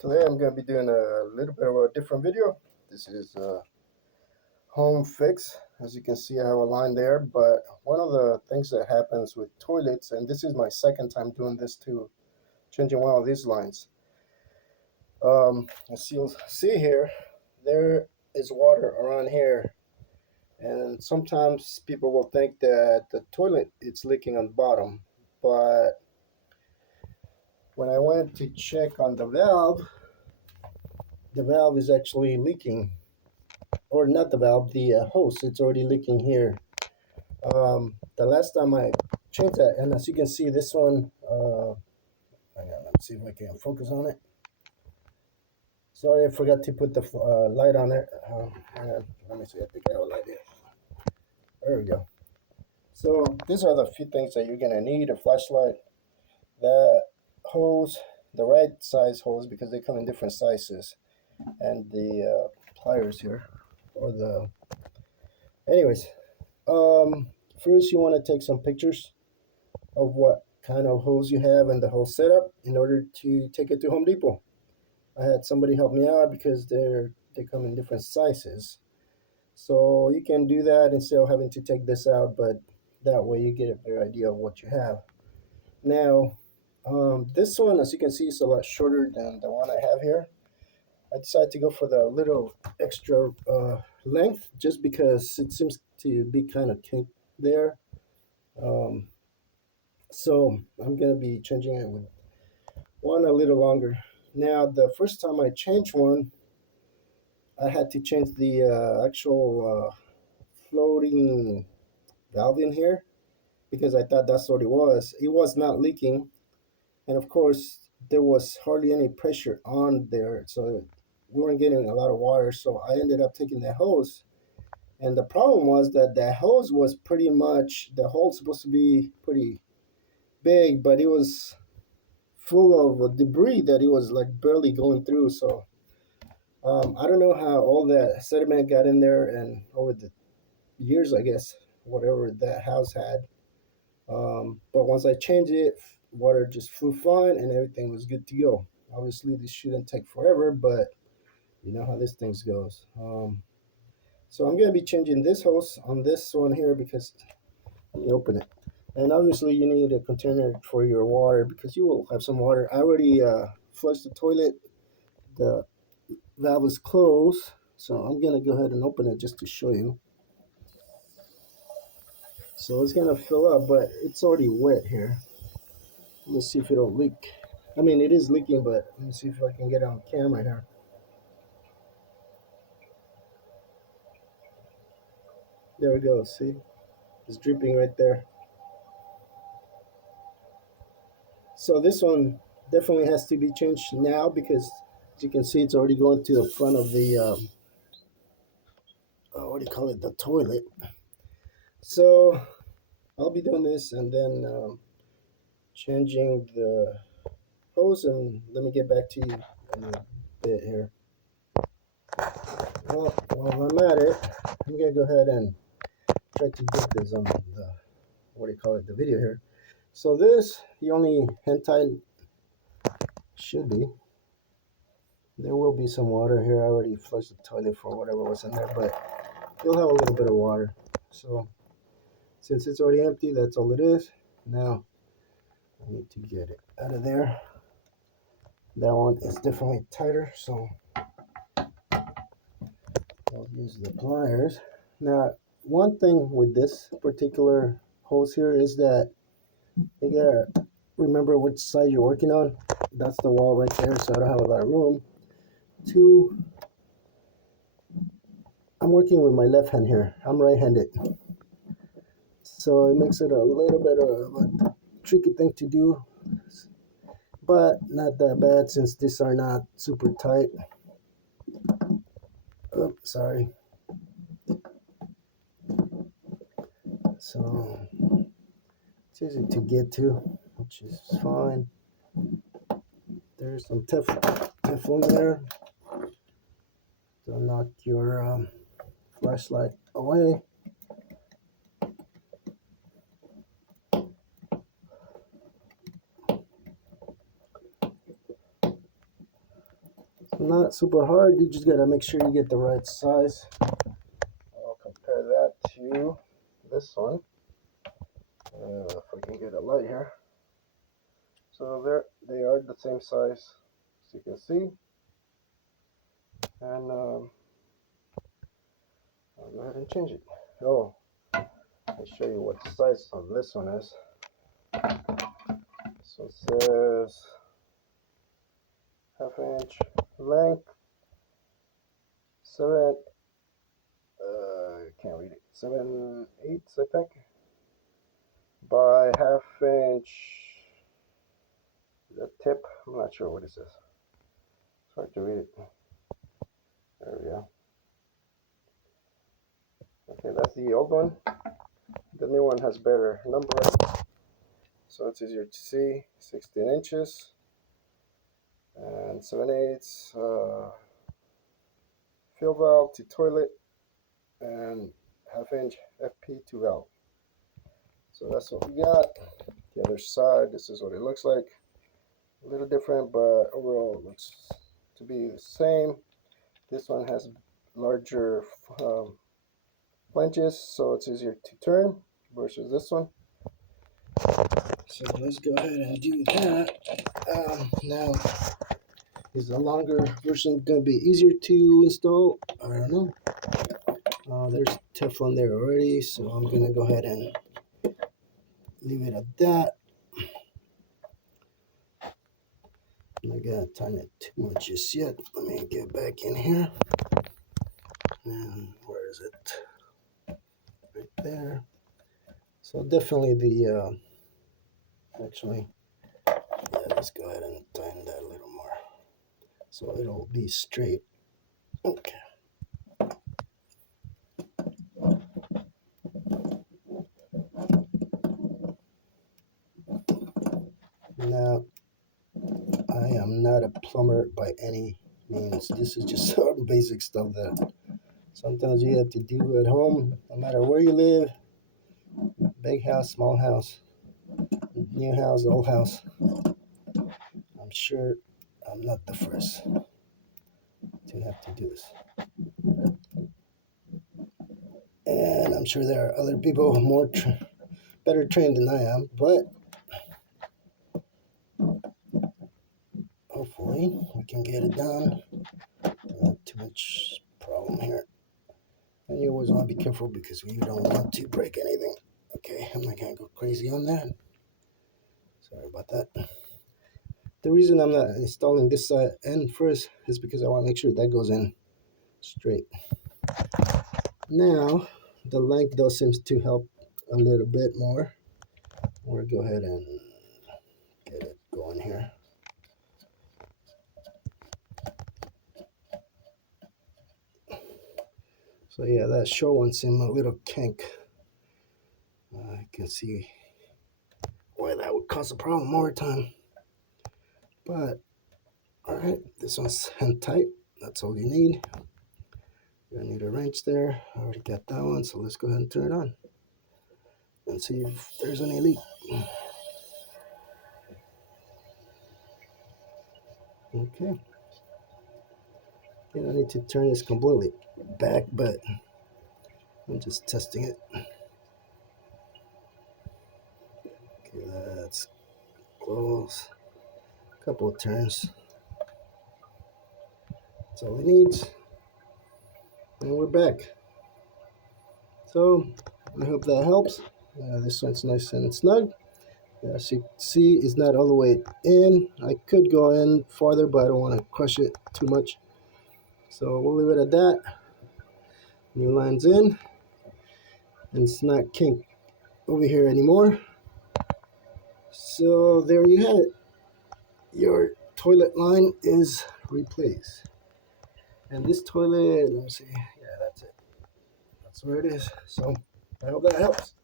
Today I'm going to be doing a little bit of a different video. This is a home fix. As you can see, I have a line there, but one of the things that happens with toilets, and this is my second time doing this too, changing one of these lines. As you'll see here, there is water around here, and sometimes people will think that the toilet is leaking on the bottom, but when I went to check on the valve is actually leaking, or not the valve, the hose. It's already leaking here. The last time I changed that, and as you can see, this one, hang on, let me see if I can focus on it. Sorry, I forgot to put the light on it. Hang on, let me see, I think I have a light here. There we go. So these are the few things that you're gonna need: a flashlight, the hose, the right size hose because they come in different sizes, and the pliers here, or the. Anyways, um, first you want to take some pictures of what kind of hose you have and the whole setup in order to take it to Home Depot. I had somebody help me out because they come in different sizes. So you can do that instead of having to take this out, but that way you get a better idea of what you have. Now, this one, as you can see, is a lot shorter than the one I have here. I decided to go for the little extra length just because it seems to be kind of kinked there. Um, so I'm going to be changing it with one a little longer. Now, the first time I changed one, I had to change the actual floating valve in here because I thought that's what it was. It was not leaking, and of course, there was hardly any pressure on there, so we weren't getting a lot of water. So I ended up taking the hose, and the problem was that the hose was pretty much, the hole's supposed to be pretty big, but it was full of debris that it was like barely going through. So I don't know how all that sediment got in there, and over the years, I guess, whatever that house had. But once I changed it, water just flew fine and everything was good to go. Obviously, this shouldn't take forever, but you know how this things goes. So I'm gonna be changing this hose on this one here because let me open it. And obviously, you need a container for your water because you will have some water. I already flushed the toilet. The valve is closed, so I'm gonna go ahead and open it just to show you. So it's gonna fill up, but it's already wet here. Let me see if it'll leak. I mean, it is leaking, but let me see if I can get it on camera here. There we go. See, it's dripping right there. So this one definitely has to be changed now because, as you can see, it's already going to the front of the what do you call it, the toilet. So I'll be doing this and then changing the hose, and let me get back to you in a bit here. Well, while I'm at it, I'm gonna go ahead and try to get this on the, what do you call it, the video here. So this, you only hand tight, should be. There will be some water here. I already flushed the toilet for whatever was in there, but you'll have a little bit of water. So since it's already empty, that's all it is. Now I need to get it out of there. That one is definitely tighter, so I'll use the pliers. Now, one thing with this particular hose here is that you gotta remember which side you're working on. That's the wall right there, so I don't have a lot of room. Two, I'm working with my left hand here. I'm right-handed, so it makes it a little bit of a tricky thing to do, but not that bad since these are not super tight. Oh, sorry. So it's easy to get to, which is fine. There's some Teflon there to knock your flashlight away. not super hard. You just gotta make sure you get the right size. I'll compare that to this one. If I can get a light here. So there they are, the same size as you can see. And I'll go ahead and change it. Oh, I'll show you what the size of this one is. So it says 1/2 inch length, 7, I can't read it, 7/8 I think, by 1/2 inch, the tip, I'm not sure what it says. It's hard to read it. There we go. Okay, that's the old one. The new one has better numbering, so it's easier to see. 16 inches and 7/8 fill valve to toilet, and 1/2 inch FP2 valve. So that's what we got. The other side, this is what it looks like. A little different, but overall it looks to be the same. This one has larger flanges, so it's easier to turn versus this one. So let's go ahead and do that. Now, is the longer version going to be easier to install? I don't know. There's Teflon there already, so I'm going to go ahead and leave it at that. I'm not going to tighten it too much just yet. Let me get back in here. And where is it? Right there. So definitely the, actually, yeah, let's go ahead and tighten that a little more, so it'll be straight. Okay. Now, I am not a plumber by any means. This is just some basic stuff that sometimes you have to do at home, no matter where you live. Big house, small house, new house, old house. I'm sure I'm not the first to have to do this. And I'm sure there are other people more better trained than I am, but hopefully we can get it done. Not too much problem here. And you always want to be careful because you don't want to break anything. Okay, I'm not going to go crazy on that. Sorry about that. The reason I'm not installing this end first is because I want to make sure that goes in straight. Now, the length though seems to help a little bit more. We'll go ahead and get it going here. So yeah, that short one seemed a little kink. I can see why that would cause a problem over time. But, alright, this one's hand tight. That's all you need. You're gonna need a wrench there. I already got that one, so let's go ahead and turn it on and see if there's any leak. Okay. You don't need to turn this completely back, but I'm just testing it. Okay, that's close. A couple of turns. That's all it needs. And we're back. So, I hope that helps. This one's nice and snug. As you see, it's not all the way in. I could go in farther, but I don't want to crush it too much. So we'll leave it at that. New line's in. And it's not kink over here anymore. So there you have it. Your toilet line is replaced. And this toilet, let me see. Yeah, that's it. That's where it is. So I hope that helps.